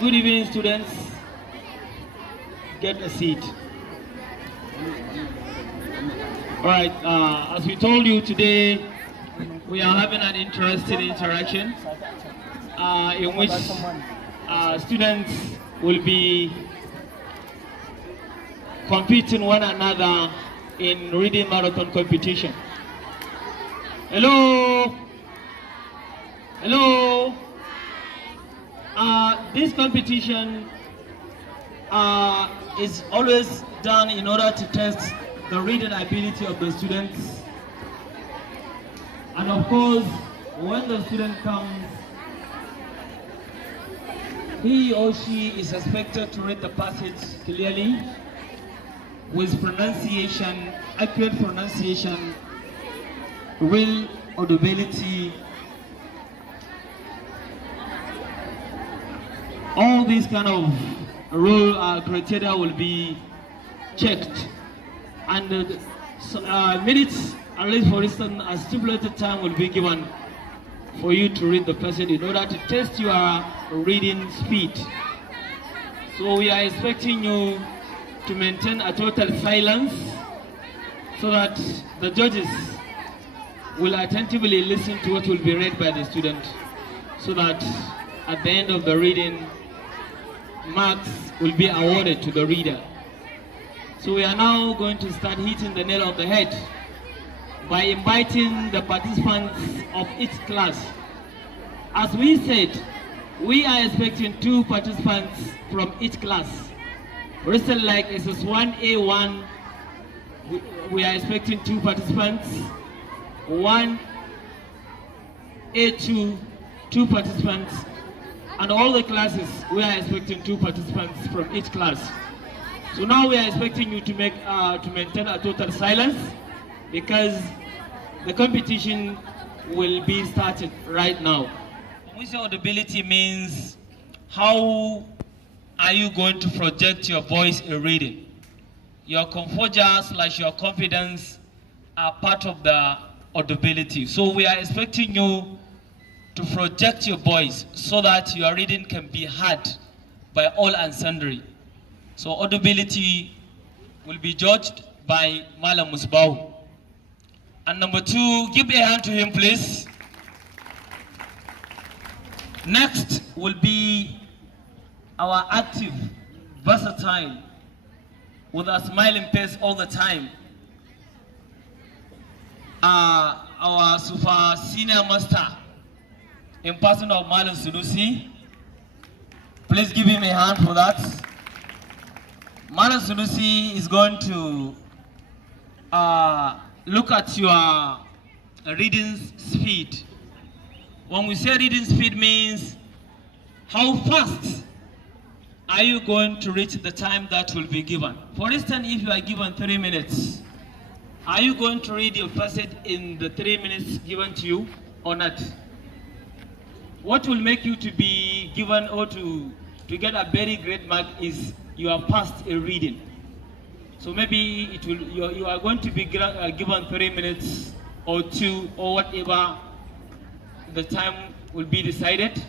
good evening, students. Get a seat. All right, as we told you today, we are having an interesting interaction in which students will be competing one another in reading marathon competition. Hello? Hello? This competition is always done in order to test the reading ability of the students. And of course, when the student comes, he or she is expected to read the passage clearly with pronunciation, accurate pronunciation, real audibility. All these kind of rule criteria will be checked, and minutes, at least for instance, a stipulated time will be given for you to read the passage in order to test your reading speed. So we are expecting you to maintain a total silence so that the judges will attentively listen to what will be read by the student, so that at the end of the reading, marks will be awarded to the reader. So we are now going to start hitting the nail on the head by inviting the participants of each class. As we said, we are expecting 2 participants from each class. For instance, like SS1A1, we are expecting 2 participants. 1A2, 2 participants. And all the classes, we are expecting 2 participants from each class. So now we are expecting you to maintain a total silence, because the competition will be started right now. Visual audibility means how are you going to project your voice in reading. Your composure / your confidence are part of the audibility. So we are expecting you to project your voice so that your reading can be heard by all and sundry. So audibility will be judged by Malam Musbahu. And number 2, give a hand to him, please. Next will be our active, versatile, with a smiling face all the time, our super senior master in person of Malam Sunusi. Please give him a hand for that. Malam Sunusi is going to look at your reading speed. When we say reading speed, means how fast are you going to reach the time that will be given. For instance, if you are given 3 minutes, are you going to read your passage in the 3 minutes given to you or not? What will make you to be given or to get a very great mark is you have passed a reading. So maybe it will, you are going to be given 3 minutes or 2 or whatever the time will be decided.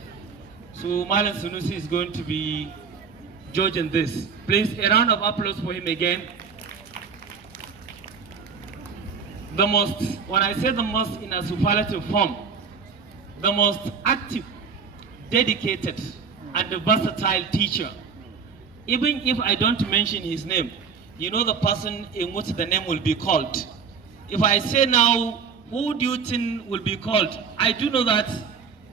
So Malam Sunusi is going to be judging this. Please, a round of applause for him again. The most, when I say the most in a superlative form, the most active, dedicated, and versatile teacher. Even if I don't mention his name, you know the person in which the name will be called. If I say now, who do you think will be called? I do know that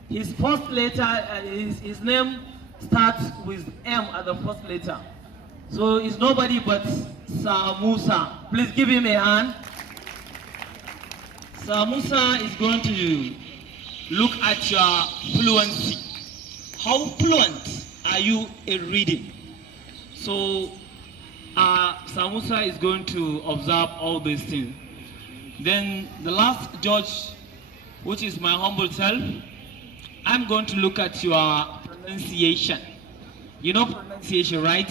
his first letter, his name starts with M at the first letter. So it's nobody but Sir Musa. Please give him a hand. Sir Musa is going to look at your fluency. How fluent are you in reading? So Sir Musa is going to observe all these things. Then the last judge, which is my humble self, I'm going to look at your pronunciation. You know pronunciation, right?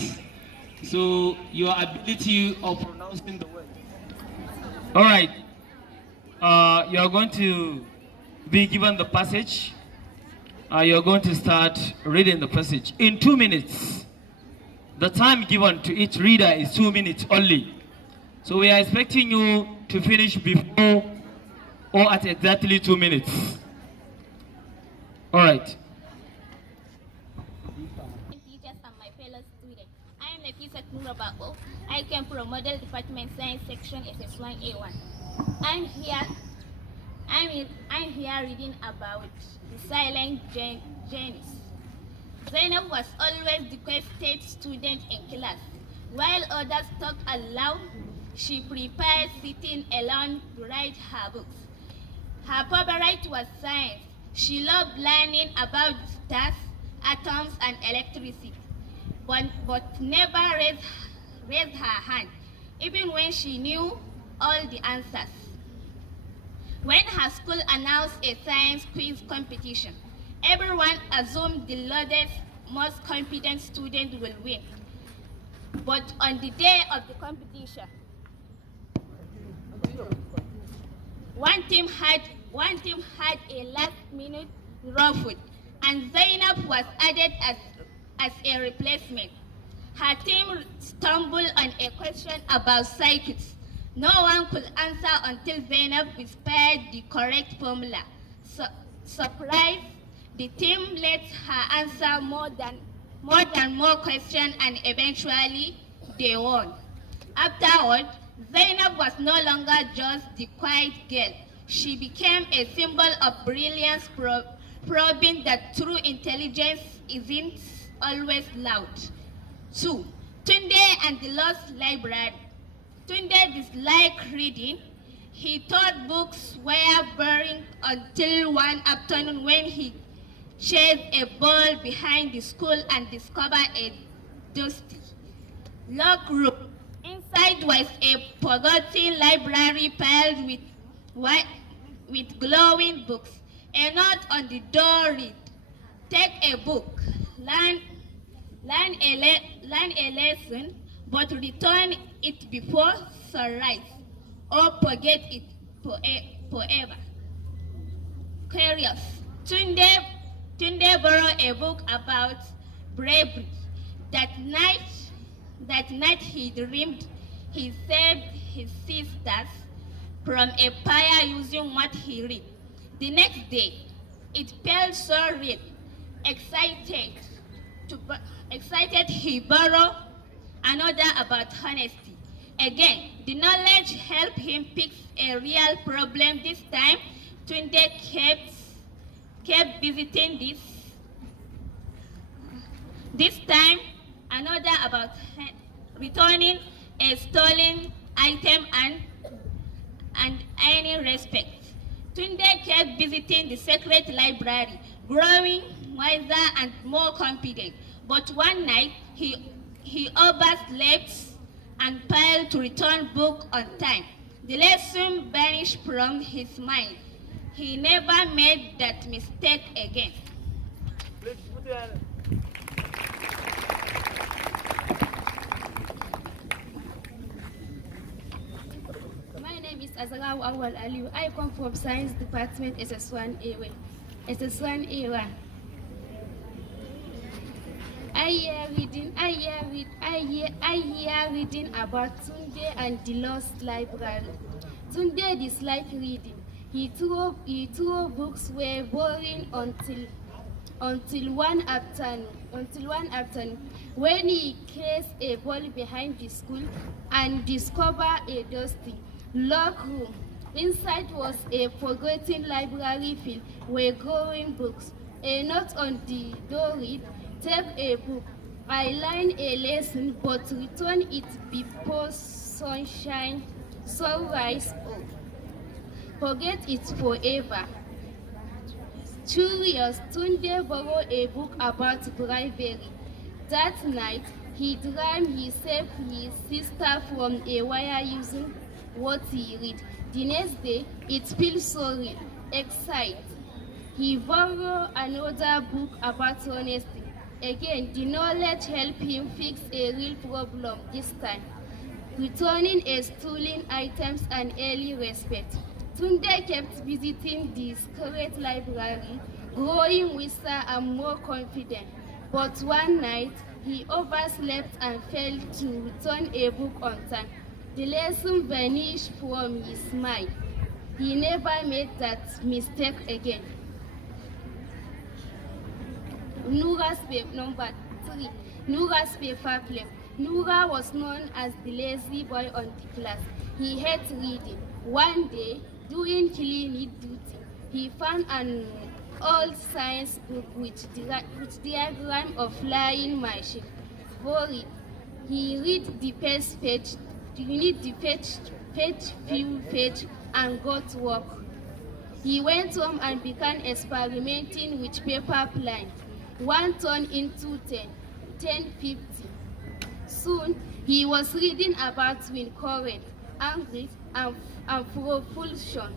So your ability of pronouncing the word. All right. You are going to be given the passage. you're going to start reading the passage in 2 minutes. The time given to each reader is 2 minutes only. So we are expecting you to finish before or at exactly 2 minutes. All right. Teachers and my fellow students, I am Nafisa Nurabako. I came from Model Department Science Section SS1A1. I'm here reading about the silent genius. Zainab was always the quiet student in class. While others talked aloud, she preferred sitting alone to write her books. Her favorite was science. She loved learning about stars, atoms, and electricity, but never raised her hand, even when she knew all the answers. When her school announced a science quiz competition, everyone assumed the loudest, most confident student will win. But on the day of the competition, one team had a last-minute raffle, and Zainab was added as a replacement. Her team stumbled on a question about circuits. No one could answer until Zainab whispered the correct formula. Surprised, the team let her answer more questions, and eventually they won. Afterward, Zainab was no longer just the quiet girl. She became a symbol of brilliance, proving that true intelligence isn't always loud. 2. Tunde and the Lost Library. Tunde disliked reading. He thought books were boring until one afternoon when he chased a ball behind the school and discovered a dusty, locked room. Inside was a forgotten library filled with glowing books. A note on the door read, "Take a book, learn a lesson, but return it before sunrise, or forget it forever." Curious, Tunde borrowed a book about bravery. That night he dreamed he saved his sisters from a fire using what he read. The next day, it felt so real. Excited, he borrowed another about honesty. Again, the knowledge helped him fix a real problem. This time, Tunde kept visiting this. This time, another about returning a stolen item and earning respect. Tunde kept visiting the secret library, growing wiser and more confident. But one night, he overslept and failed to return book on time. The lesson vanished from his mind. He never made that mistake again. My name is Azaraw Awal Aliu. I come from Science Department SS1A1. SS1A1. I hear reading about Tunde and the Lost Library. Tunde disliked reading. He thought books were boring until one afternoon when he cast a ball behind the school and discovered a dusty, locked room. Inside was a forgotten library filled with glowing books. A note on the door read, "Take a book. I learned a lesson, but return it before sunrise or forget it forever." Curious, Tunde borrowed a book about bravery. That night, he dreamed he saved his sister from a wire using what he read. The next day, it feels so real, excited. He borrowed another book about honesty. Again, the knowledge helped him fix a real problem this time, returning a stolen items and early respect. Tunde kept visiting the secret library, growing wiser and more confident. But one night, he overslept and failed to return a book on time. The lesson vanished from his mind. He never made that mistake again. Number 3. Noura's paper plane. Noura was known as the lazy boy on the class. He hated reading. One day, during cleaning duty, he found an old science book with diagram of flying machine. Worried, he read the first page, few page, and got work. He went home and began experimenting with paper plane. One turned into 10, 50. Soon, he was reading about wind current, angles, and propulsion.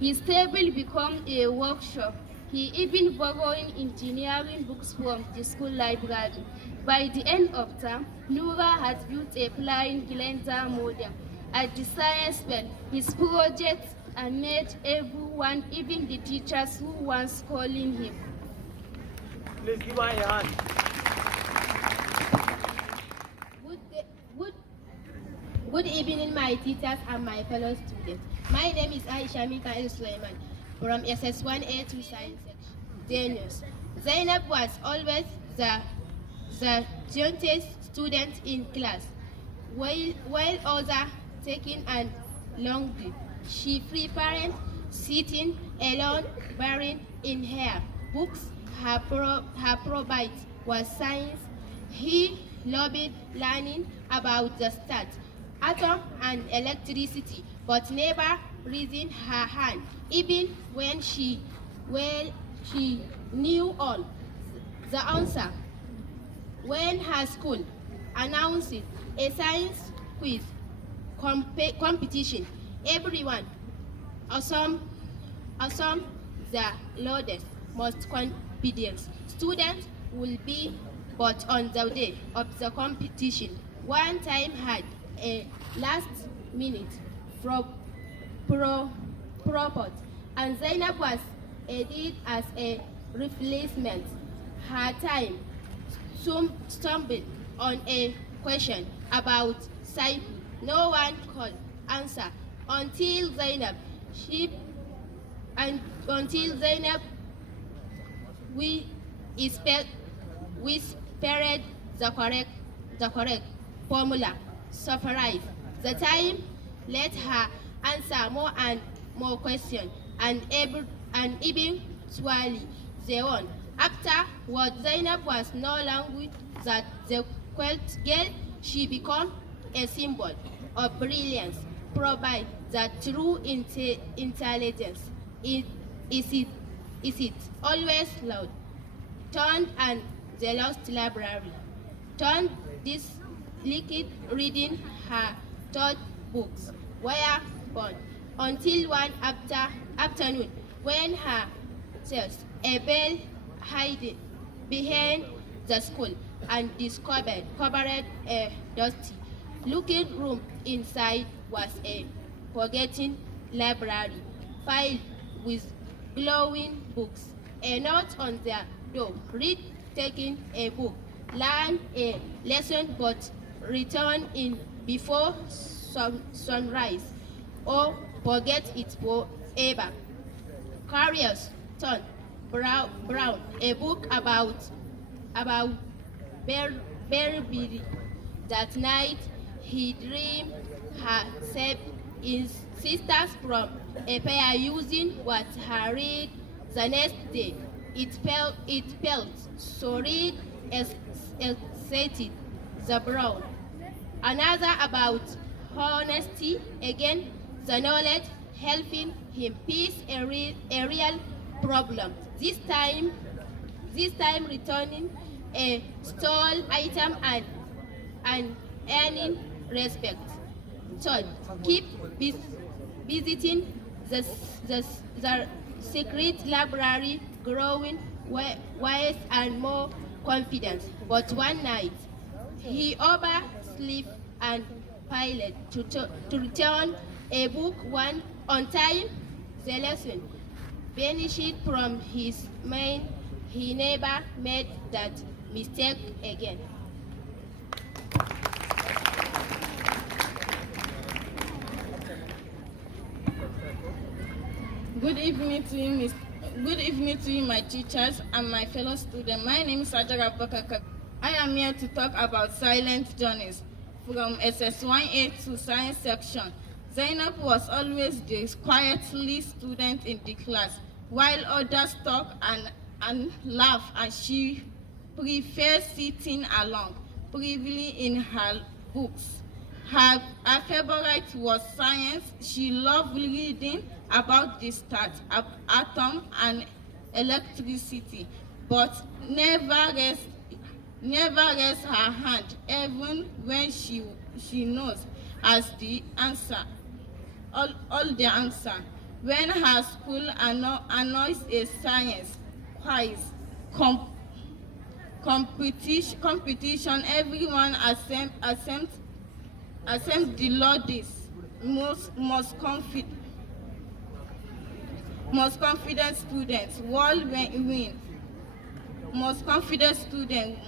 His table became a workshop. He even borrowed engineering books from the school library. By the end of term, Noura had built a flying Glenda model. At the science fair, his project and made everyone, even the teachers who once calling him. Please give her a hand. Good evening, my teachers and my fellow students. My name is Aisha Mikael Suleiman from SS1A to Science Section. Genius. Zainab was always the gentlest student in class, while others taking a long day. She preferred sitting alone, bearing in her books. Her provide was science. He loved learning about the stars, atom, and electricity, but never raising her hand, even when she knew all the answer. When her school announced a science quiz competition, everyone assumed the loudest, most confident students will be. But on the day of the competition, one time had a last-minute propose, and Zainab was added as a replacement. Her time stumbled on a question about cycle. No one could answer until Zainab whispered the correct formula. Surprise. The time let her answer more and more questions, and eventually they won. Afterward, Zainab was no longer that the quiet girl. She became a symbol of brilliance, provide that true intelligence is it always loud. Turned and the lost library. Turned this liquid reading her thought books were born until one afternoon when her tells a bell hiding behind the school and covered a dusty looking room. Inside was a forgotten library filled with glowing books. A note on the door read, taking a book, learn a lesson, but return in before sunrise, or forget it forever. Curious turned brown, a book about Berberry. That night he dreamed her saved his sisters from a pair using what he read. The next day it felt so read excited the brown. Another about honesty, again the knowledge helping him piece a real problem. This time returning a stole item and earning respect. Third, keep visiting the secret library, growing wise and more confidence. But one night, he overslept and failed to return a book on time. The lesson banished from his mind, he never made that mistake again. Good evening to you, Good evening to you, my teachers and my fellow students. My name is Sajara Bakaka. I am here to talk about silent journeys from SS1A to science section. Zainab was always the quietly student in the class, while others talk and laugh, and she preferred sitting along, bravely in her books. Her favorite was science. She loved reading about the stars, atom, and electricity, but never raised her hand, even when she knows as the answer, all the answer. When her school annoys a science quiz competition, everyone assembles the ladies most confident students will win. Most confident student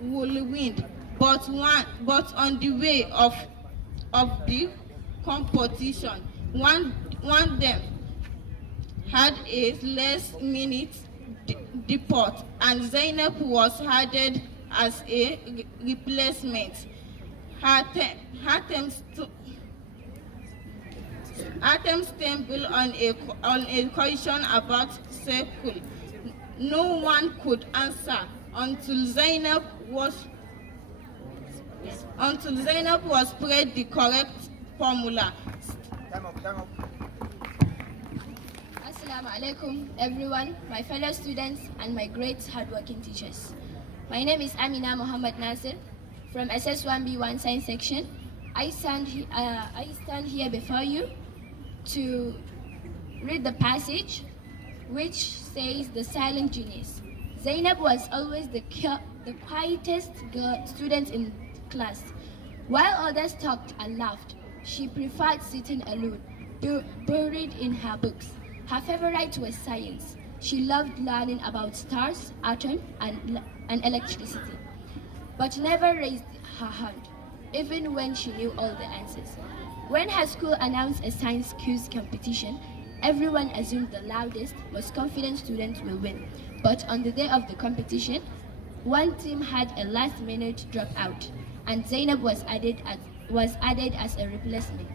will win. But on the way of the competition, one them had a last minute deport, and Zainab was added as a replacement. Her attempts stumbled on a question about circle. No one could answer until Zainab was spread the correct formula. Assalamu alaikum, everyone, my fellow students, and my great hardworking teachers. My name is Amina Muhammad Nasir from SS1B1 Science Section. I stand here before you to read the passage which says the silent genius. Zainab was always the quietest student in class. While others talked and laughed, she preferred sitting alone, buried in her books. Her favorite was science. She loved learning about stars, atoms, and electricity, but never raised her hand, even when she knew all the answers. When her school announced a science quiz competition, everyone assumed the loudest, most confident student will win. But on the day of the competition, one team had a last-minute dropout, and Zainab was added as a replacement.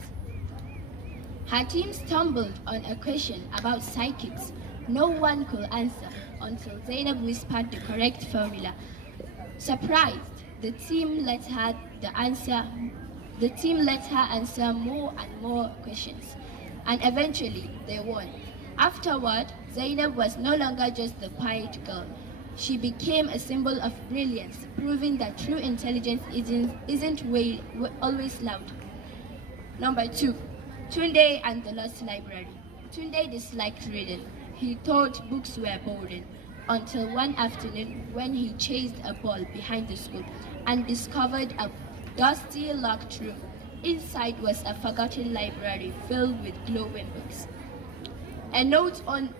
Her team stumbled on a question about psychics. No one could answer until Zainab whispered the correct formula. Surprised, the team let her answer more and more questions, and eventually they won. Afterward, Zainab was no longer just the quiet girl. She became a symbol of brilliance, proving that true intelligence isn't always loud. Number 2, Tunde and the Lost Library. Tunde disliked reading. He thought books were boring, until one afternoon when he chased a ball behind the school and discovered a dusty locked room. Inside was a forgotten library filled with glowing books. A note on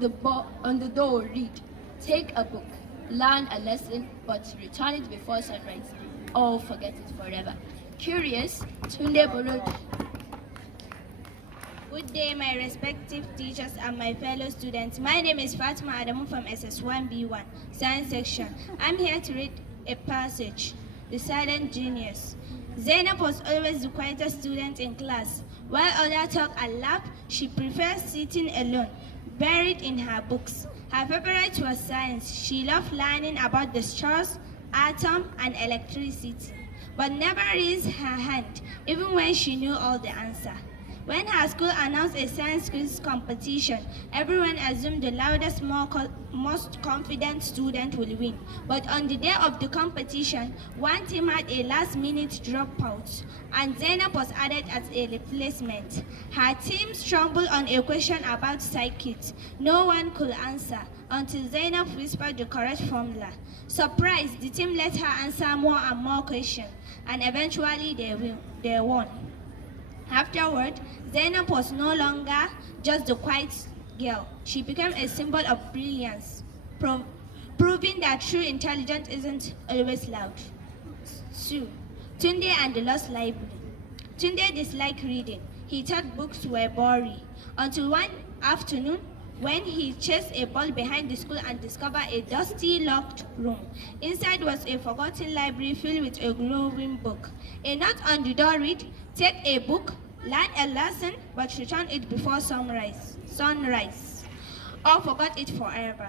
the door read, "Take a book, learn a lesson, but return it before sunrise, or forget it forever." Curious, Tunde borrowed. Good day, my respective teachers and my fellow students. My name is Fatima Adamu from SS1B1 Science Section. I'm here to read a passage, The Silent Genius. Zainab was always the quietest student in class. While others talked and laughed, she preferred sitting alone, buried in her books. Her favorite was science. She loved learning about the stars, atom, and electricity, but never raised her hand, even when she knew all the answer. When her school announced a science quiz competition, everyone assumed the loudest, most confident student will win. But on the day of the competition, one team had a last-minute dropout, and Zainab was added as a replacement. Her team stumbled on a question about psychics. No one could answer until Zainab whispered the correct formula. Surprised, the team let her answer more and more questions, and eventually they won. Afterward, Zainab was no longer just the quiet girl. she became a symbol of brilliance, proving that true intelligence isn't always loud. 2. Tunde and the Lost Library. Tunde disliked reading. He thought books were boring, until one afternoon when he chased a ball behind the school and discovered a dusty, locked room. Inside was a forgotten library filled with a glowing book. A note on the door read, "Take a book, learn a lesson, but return it before sunrise. Or forgot it forever."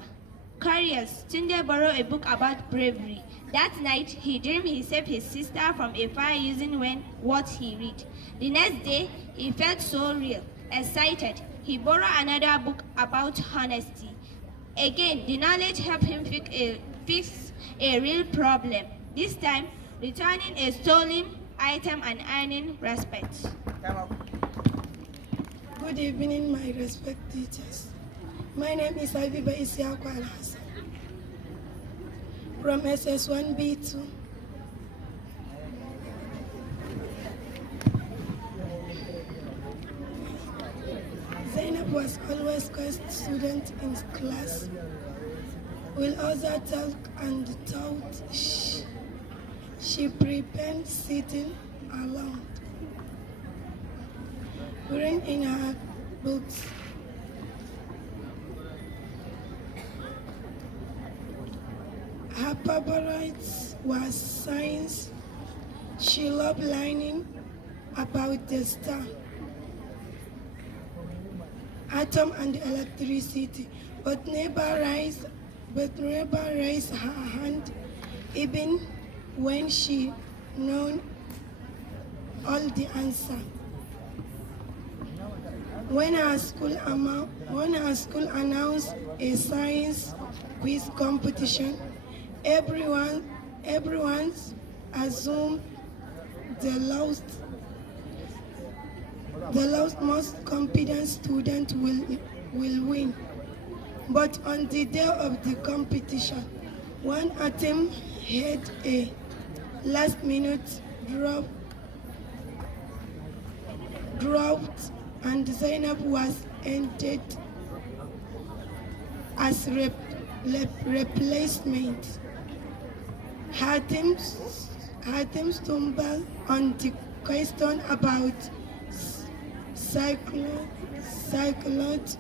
Curious, Tunde borrowed a book about bravery. That night, he dreamed he saved his sister from a fire using what he read. The next day, he felt so real, excited. He borrowed another book about honesty. Again, the knowledge helped him fix a real problem, this time returning a stolen item and earning respect. Good evening, my respected teachers. My name is Abiba Isiaku Al-Hassan from SS1B2. Zainab was always first student in class. Will also talk and thought she preferred sitting alone, reading in her books. Her favorite was science. She loved learning about the star, atom and electricity, but never raised her hand, even when she knew all the answer. When our school announced a science quiz competition, everyone assumed the most confident student will win. But on the day of the competition, one atom had a last-minute dropped, and Zainab was entered as replacement. Her team stumbled on the question about cyclones.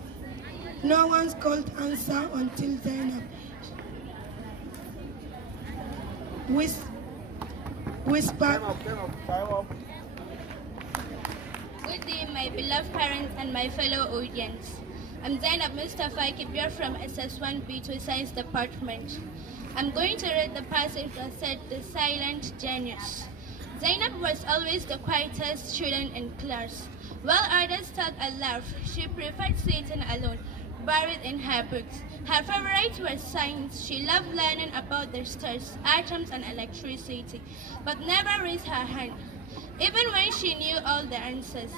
No one could answer until Zainab whispered. Good day, my beloved parents and my fellow audience. I'm Zainab Mustafa Kibir from SS1B2 Science Department. I'm going to read the passage that said, "The Silent Genius." Zainab was always the quietest student in class. While others talked and laughed, she preferred sitting alone, buried in her books. Her favorite was science. She loved learning about the stars, atoms, and electricity, but never raised her hand, even when she knew all the answers.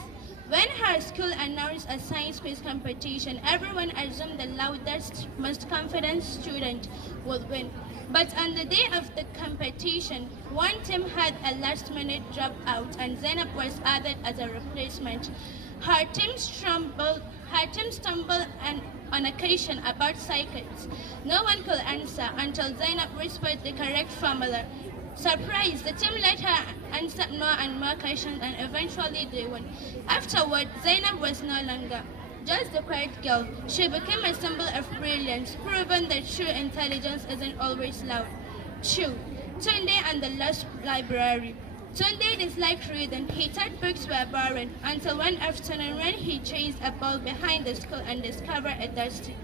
When her school announced a science quiz competition, everyone assumed the loudest, most confident student would win. But on the day of the competition, one team had a last-minute dropout, and Zainab was added as a replacement. Her team stumbled on occasion about cycles. No one could answer until Zainab whispered the correct formula. Surprised, the team let her answer more and more questions, and eventually they won. Afterward, Zainab was no longer just the quiet girl. She became a symbol of brilliance, proving that true intelligence isn't always loud. 2. Tunde and the Lost Library. Tunde disliked reading. He thought books were boring until one afternoon when he chased a ball behind the school and discovered a dusty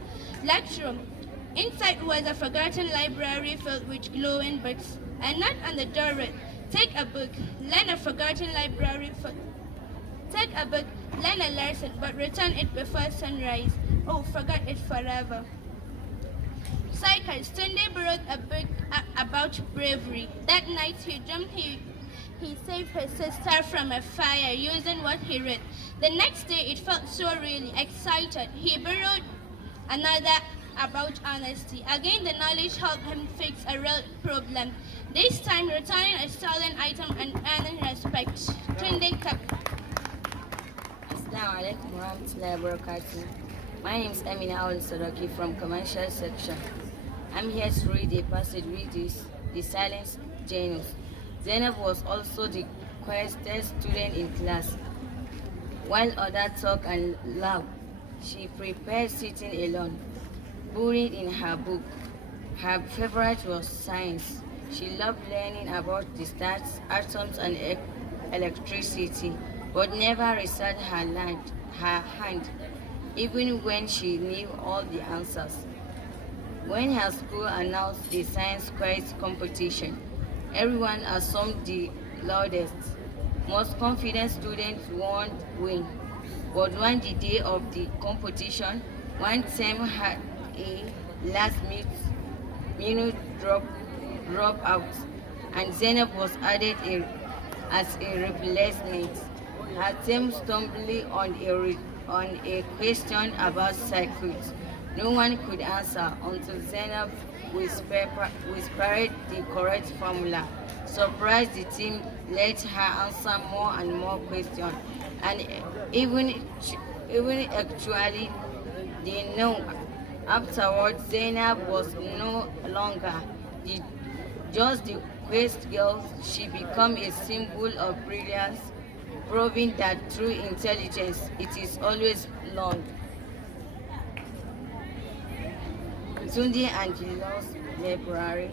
locked room. Inside was a forgotten library filled with glowing books. A note on the door read, "Take a book, learn a forgotten library for Take a book, learn a lesson, but return it before sunrise. Oh, forget it forever." Cycles. Tunde borrowed a book about bravery. That night he dreamed he saved his sister from a fire using what he read. The next day it felt so really excited. He borrowed another about honesty. Again, the knowledge helped him fix a real problem. This time, returning a stolen item and earning respect. Tunde kept. Assalamu alaikum warahmatullahi wabarakatuh. My name is Amina Al Sadaki from Commercial Section. I'm here to read a passage with the Silent Genius. Zainab was also the quietest student in class. While others talk and laugh, she preferred sitting alone, buried in her book. Her favorite was science. She loved learning about the stars, atoms, and electricity, but never raised her hand, even when she knew all the answers. When her school announced the science quiz competition, everyone assumed the loudest, most confident student won't win. But on the day of the competition, one team had a last minute drop out, and Zainab was added as a replacement. Her team stumbled on a question about circuits. No one could answer until Zainab whispered the correct formula. Surprised, the team let her answer more and more questions, and even actually they know. Afterwards, Zainab was no longer just the quest girl. She became a symbol of brilliance, proving that true intelligence it is always long. Tunde and the Lost Library.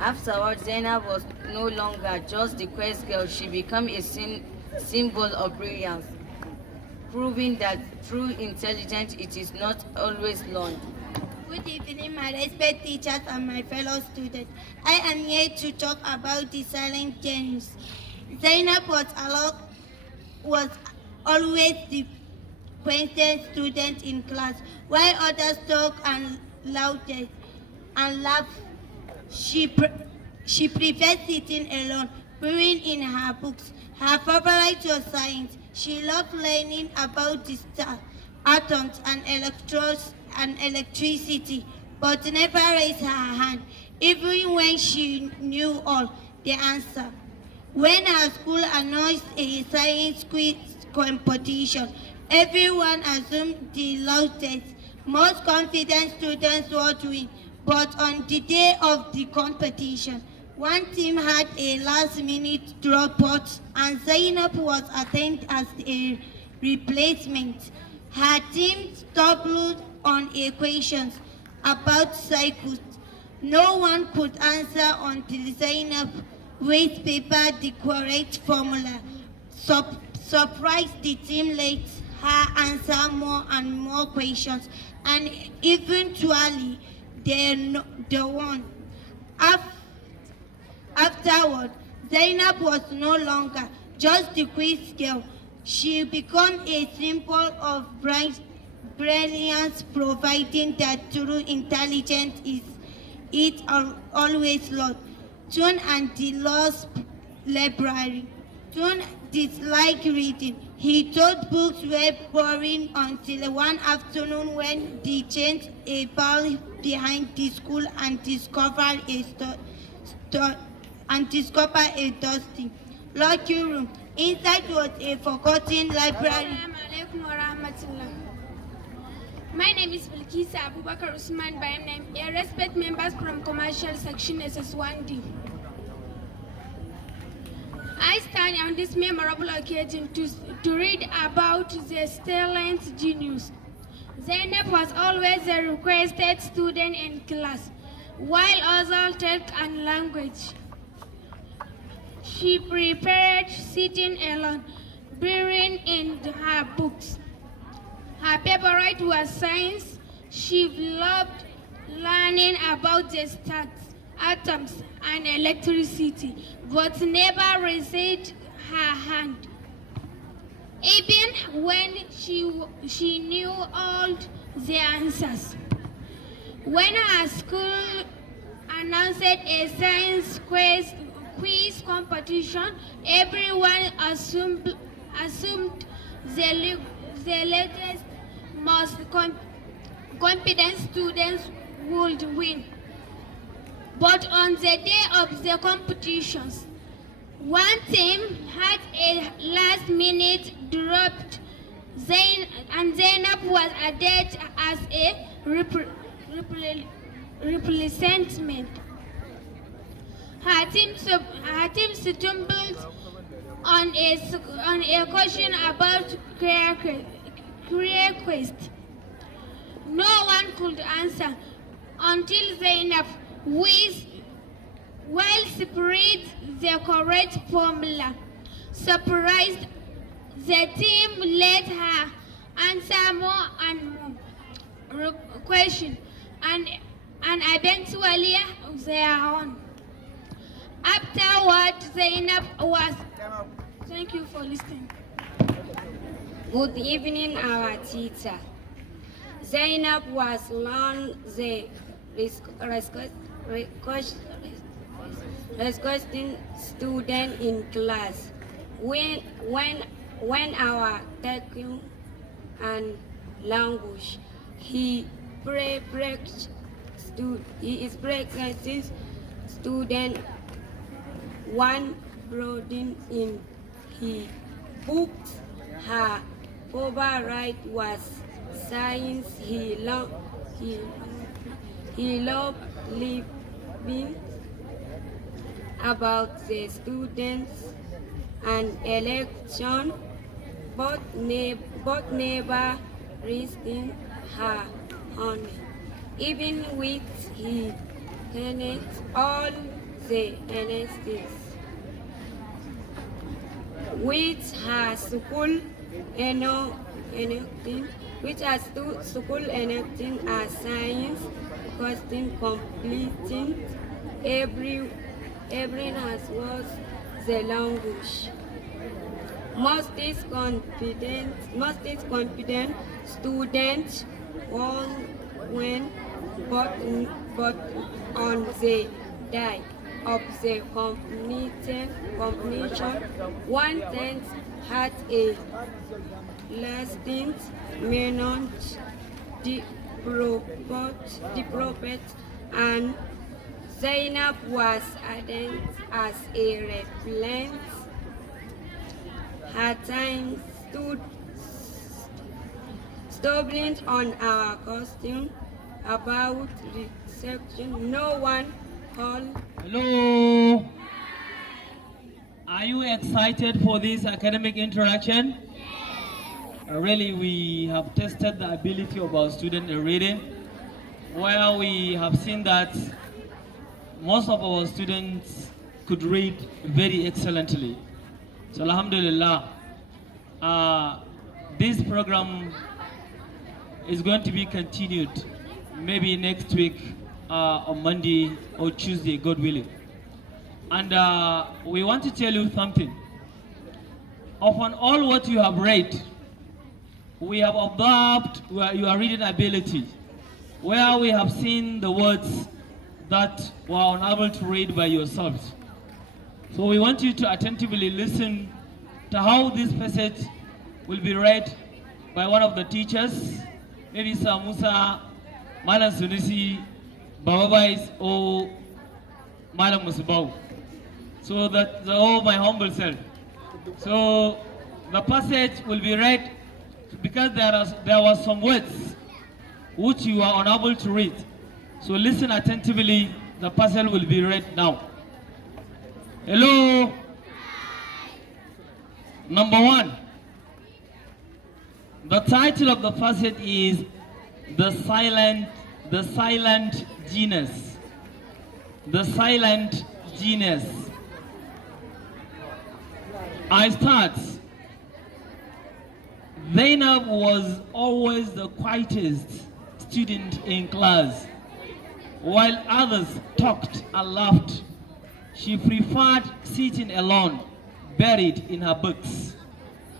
Afterwards, Zainab was no longer just the quest girl. She became a symbol of brilliance, proving that true intelligence it is not always learned. Good evening, my respected teachers and my fellow students. I am here to talk about the silent genius. Zainab was always the quietest student in class, while others talk and laugh. She preferred sitting alone, reading in her books. Her favorite was science. She loved learning about the stars, atoms, and electricity, but never raised her hand, even when she knew all the answer. When her school announced a science quiz competition, everyone assumed the loudest, most confident students would win. But on the day of the competition, one team had a last-minute dropout, and Zainab was assigned as a replacement. Her team stumbled on equations about cycles. No one could answer until Zainab with paper the correct formula. Surprised, the team let her answer more and more questions, and eventually they won. Afterward, Zainab was no longer just the quiz girl. She became a symbol of brilliance, providing that true intelligence is always lost. Tune and the Lost Library. Tune disliked reading. He thought books were boring until one afternoon when they changed a ball behind the school and discovered a dusty, lucky room. Inside was a forgotten library. My name is Bilkisa Abubakar Usman by name. I respect members from Commercial Section SS1D. I stand on this memorable occasion to read about the silent genius. Zainab was always a requested student in class, while others talked and language. She preferred sitting alone, reading in her books. Her favorite was science. She loved learning about the stars, atoms, and electricity, but never raised her hand, even when she knew all the answers. When her school announced a science quiz competition, everyone assumed the latest, most confident students would win. But on the day of the competitions, one team had a last-minute dropped and Zainab was added as a replacement. Her team stumbled on a question about career quest. No one could answer until Zainab, while spread the correct formula, surprised the team, let her answer more and more questions, and eventually they are on. Afterward, Zainab was. Thank you for listening. Good evening, our teacher. Zainab was one the requesting student in class. When our taking and language, he is practicing student one broadening in his books. Her favorite was science. He loved learning about the students and election, but never raising her honor. Even with he tenants all the NSTs. With her school enacting a science costing completing every has was the language. Most is confident students when but on the day of the completion, 1/10 had a lasting meaning. The prophet and Zainab was added as a reference. Her time stumbling on our costume about reception. No one called. Hello. Are you excited for this academic interaction? Really, we have tested the ability of our students in reading, where we have seen that most of our students could read very excellently. So Alhamdulillah, this program is going to be continued maybe next week on Monday or Tuesday, God willing. And we want to tell you something. Upon all what you have read, we have observed your reading ability, where we have seen the words that were unable to read by yourselves. So we want you to attentively listen to how this passage will be read by one of the teachers, maybe Sir Musa, Malam Sunusi, Bababais, or Malam Musubau. So that's all my humble self. So the passage will be read because there were some words which you are unable to read. So listen attentively, the passage will be read now. Hello. Number 1. The title of the passage is The Silent Genius. The Silent Genius. I start. Zainab was always the quietest student in class. While others talked and laughed, she preferred sitting alone, buried in her books.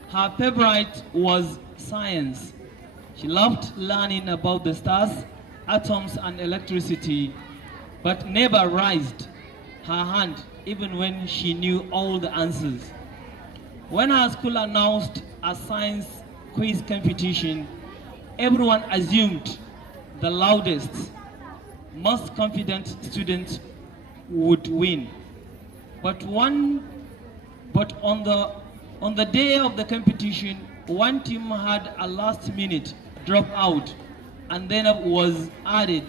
Her favorite was science. She loved learning about the stars, atoms, and electricity, but never raised her hand even when she knew all the answers. When her school announced a science quiz competition, everyone assumed the loudest, most confident student would win. But on the day of the competition, one team had a last-minute dropout, and then was added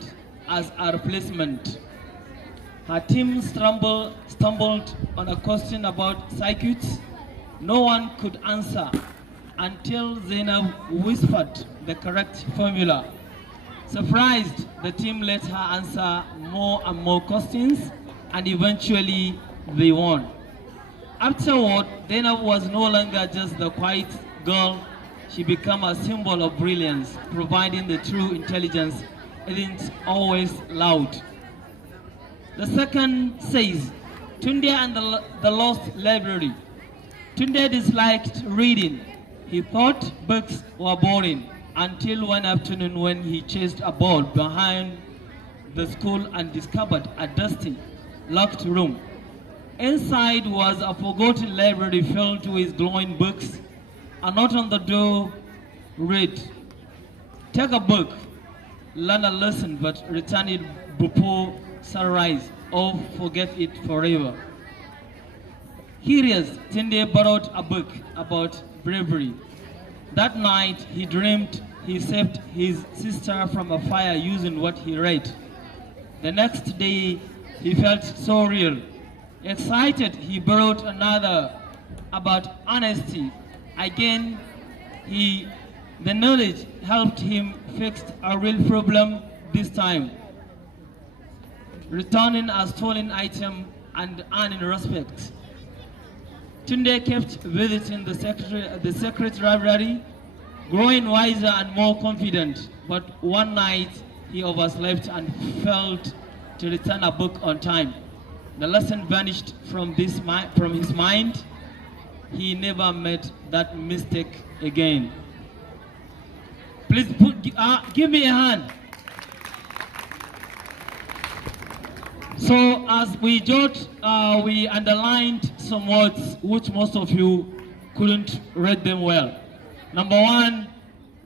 as a replacement. Her team stumbled on a question about circuits. No one could answer until Zainab whispered the correct formula. Surprised, the team let her answer more and more questions, and eventually they won. Afterward, Zainab was no longer just the quiet girl. She became a symbol of brilliance, providing the true intelligence isn't always loud. The second says, Tunde and the Lost Library. Tunde disliked reading. He thought books were boring until one afternoon when he chased a ball behind the school and discovered a dusty, locked room. Inside was a forgotten library filled with glowing books. A note on the door read, "Take a book, learn a lesson, but return it before sunrise or forget it forever." Curious, Tunde borrowed a book about bravery. That night, he dreamed he saved his sister from a fire using what he read. The next day, he felt so real. Excited, he borrowed another about honesty. Again, the knowledge helped him fix a real problem this time, returning a stolen item and earning respect. Tunde kept visiting the secret library, growing wiser and more confident. But one night, he overslept and failed to return a book on time. The lesson vanished from his mind. He never made that mistake again. Please give me a hand. So as we judged, we underlined some words which most of you couldn't read them well. Number one,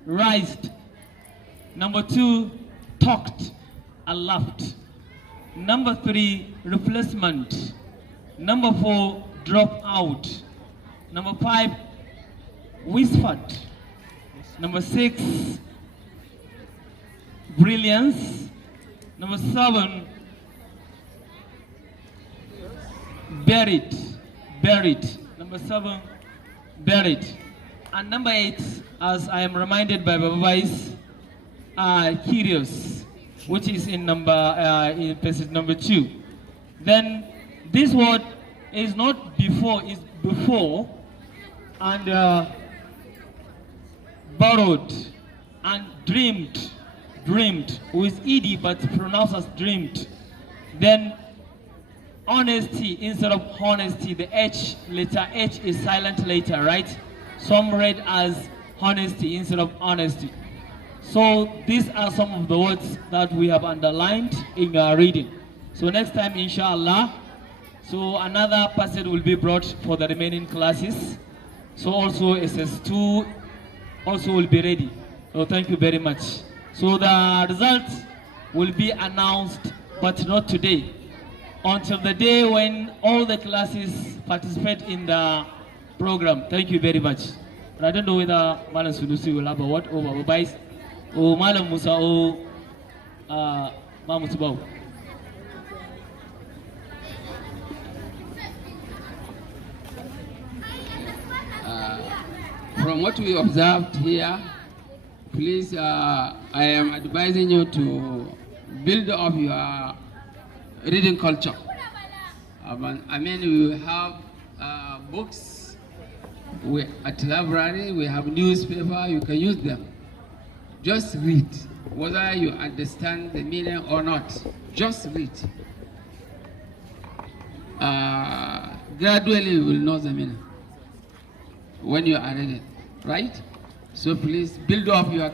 rised. Number two, talked and laughed. Number three, replacement. Number four, drop out. Number five, whispered. Number six, brilliance. Number seven, buried. Number seven, buried. And number eight, as I am reminded by Baba is curious, which is in passage number 2. Then this word is not before, is before, and borrowed and dreamed with ed but pronounced as dreamed. Then honesty instead of honesty, the H, letter H is silent later, right? Some read as honesty instead of honesty. So these are some of the words that we have underlined in our reading. So next time, inshallah, so another passage will be brought for the remaining classes. So also SS2 also will be ready. So thank you very much. So the results will be announced, but not today, until the day when all the classes participate in the program. Thank you very much. But I don't know whether Malam Sunusi will have a word over Bais or Malam Musa or Mamusubau. From what we observed here, please, I am advising you to build up your reading culture. I mean, we have books at library, we have newspaper, you can use them. Just read, whether you understand the meaning or not. Just read. Gradually you will know the meaning when you are reading, right? So please build up your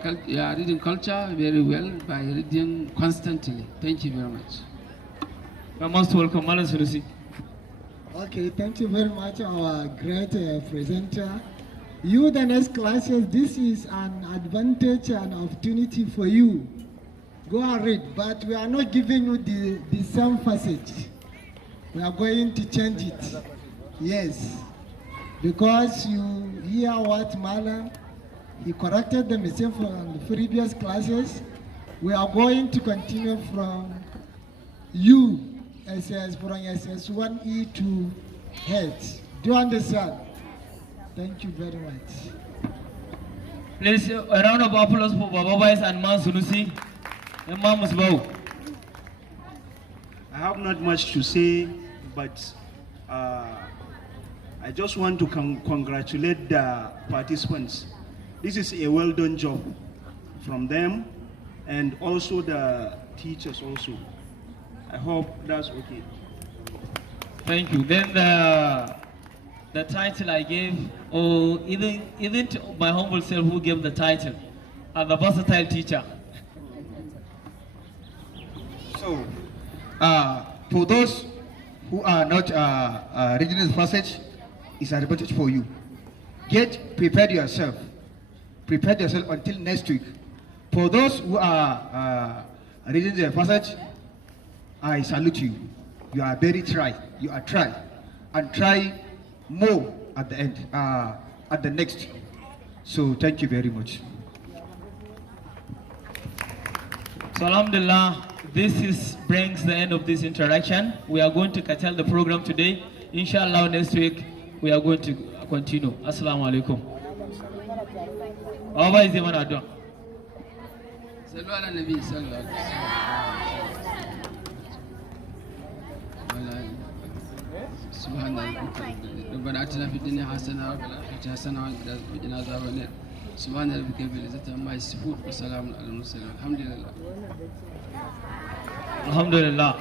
reading culture very well by reading constantly. Thank you very much. You're most welcome, Malam Sunusi. Okay, thank you very much, our great presenter. You, the next classes, this is an advantage and opportunity for you. Go and read, but we are not giving you the same passage. We are going to change it. Yes. Because you hear what Malam, he corrected the mistake from the previous classes. We are going to continue from U, from SS1E to H. Do you understand? Thank you very much. Please, a round of applause for Baba Boys and Man Sunusi and Man Musbau. I have not much to say, but I just want to congratulate the participants. This is a well done job from them and also the teachers also. I hope that's okay. Thank you. Then the title I gave, or even to my humble self who gave the title, the versatile teacher. So, for those who are not reading this passage, it's an advantage for you. Get prepared yourself. Prepare yourself until next week. For those who are reading the passage, I salute you. You are very try. You are try, and try more at the end, at the next. So thank you very much. So Alhamdulillah, this brings the end of this interaction. We are going to curtail the program today. Inshallah, next week we are going to continue. Assalamu alaikum. Baba is the one adon. Sallu ala Nabi sallallahu alaihi wasallam. سبحان ربك ربنا آتنا في الدنيا حسنة وفي الآخرة حسنة وقنا عذاب النار سبحان ربك رب العزة عما يصفون وسلام على المرسلين الحمد لله. Alhamdulillah.